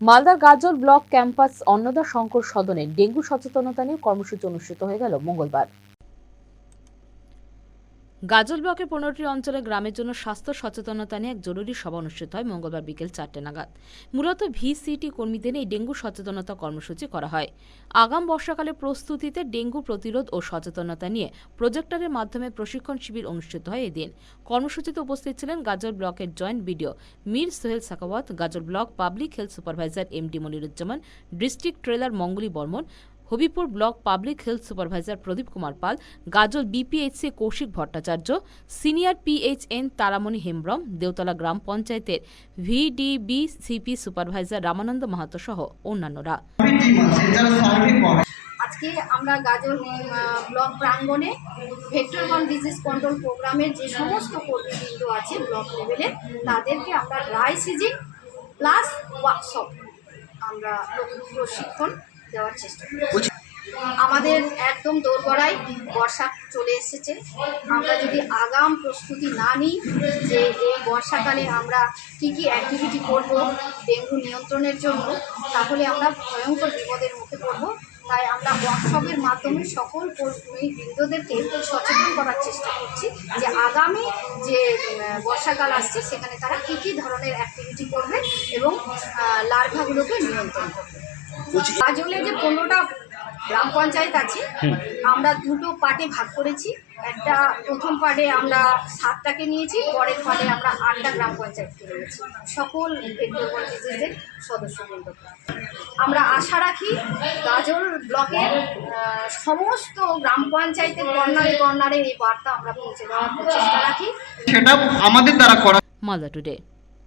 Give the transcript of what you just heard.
মালদার গাজল block campus Annada Shankar সদনে dengue সচেতনতা নিয়ে কর্মসূচি অনুষ্ঠিত হয়ে গেল মঙ্গলবার। গাজল ব্লকে পনেরোটি অঞ্চলে গ্রামের জন্য স্বাস্থ্য সচেতনতা নিয়ে এক জরুরি সভা অনুষ্ঠিত হয় মঙ্গলবার বিকেল চারটে নাগাদ। মূলত ভিসিটি কর্মীদের নিয়ে ডেঙ্গু সচেতনতা কর্মসূচি করা হয়। আগাম বর্ষাকালে প্রস্তুতিতে ডেঙ্গু প্রতিরোধ ও সচেতনতা নিয়ে প্রজেক্টরের মাধ্যমে প্রশিক্ষণ শিবির অনুষ্ঠিত হয় এদিন কর্মসূচিতে উপস্থিত ছিলেন গাজল ব্লকের joint BDO Mir Sohel Sakawat Gazole block public health supervisor M D Moniruzzaman, district trainer Mongli Barman Habibpur block public health supervisor Pradip Kumar Pal, Gazole BPHC Koushik Bhattacharya, senior PHN Taramoni Hembram, Deotala গ্রাম পঞ্চায়েতের VDB CP supervisor Ramananda Mahato সহ অন্যান্যরা। আজকে আমরা গাজল block প্রাঙ্গণে vector disease control প্রোগ্রামের যে সমস্ত কর্মীবৃন্দ আছে ব্লক লেভেলে তাদেরকে আমরা ড্রাই সিজিং প্লাস ওয়ার্কশপ আমরা প্রশিক্ষণ দেওয়ার চেষ্টা করছি আমাদের একদম দোরগড়ায় বর্ষা চলে এসেছে। আমরা যদি আগাম প্রস্তুতি না নিই যে এই বর্ষাকালে আমরা কি কি অ্যাক্টিভিটি করব ডেঙ্গু নিয়ন্ত্রণের জন্য তাহলে আমরা ভয়ঙ্কর বিপদের মুখে পড়ব। তাই আমরা ওয়ার্কশপের মাধ্যমে সকল বৃন্দদেরকে সচেতন করার চেষ্টা করছি যে আগামী যে বর্ষাকাল আসছে সেখানে তারা কী কী ধরনের অ্যাক্টিভিটি করবে এবং লার্ভাগুলোকে নিয়ন্ত্রণ করবে। গাজলে যে পনেরোটা গ্রাম পঞ্চায়েত আছে আমরা দুটো পার্টে ভাগ করেছি। একটা প্রথম পার্টে আমরা সাতটাকে নিয়েছি পরের পার্টে আমরা আটটা গ্রাম পঞ্চায়েতকে নিয়েছি। সকল ভেক্টর ডিজিজের সদস্যবৃন্দ আমরা আশা রাখি গাজল ব্লকের সমস্ত গ্রাম পঞ্চায়েতের কর্নারে কর্নারে এই বার্তা আমরা পৌঁছে দেওয়ার প্রচেষ্টা রাখি। সেটা আমাদের দ্বারা করা মালদা টুডে।